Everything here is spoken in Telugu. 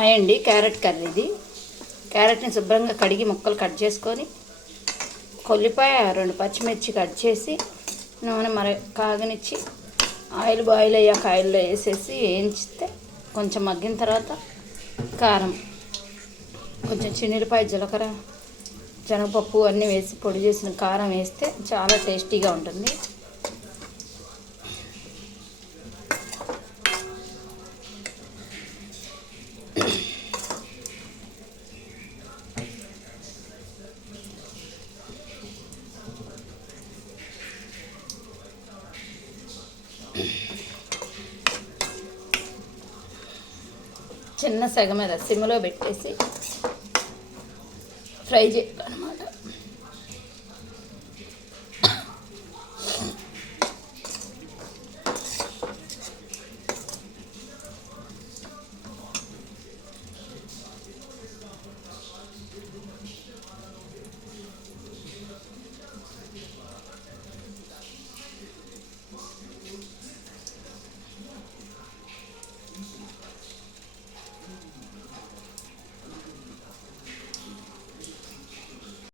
అండి క్యారెట్ కర్రీ ఇది. క్యారెట్ని శుభ్రంగా కడిగి ముక్కలు కట్ చేసుకొని కొల్లిపాయ 2 పచ్చిమిర్చి కట్ చేసి నూనె కాగనిచ్చి ఆయిల్ బాయిల్ అయ్యాక ఆయిల్లో వేసేసి వేయించితే కొంచెం మగ్గిన తర్వాత కారం, కొంచెం చిన్నిపాయ, జీలకర్ర, శనగపప్పు అన్నీ వేసి పొడి చేసిన కారం వేస్తే చాలా టేస్టీగా ఉంటుంది. చిన్న సెగ మీద సిమ్లో పెట్టేసి ఫ్రై చేయాలన్నమాట.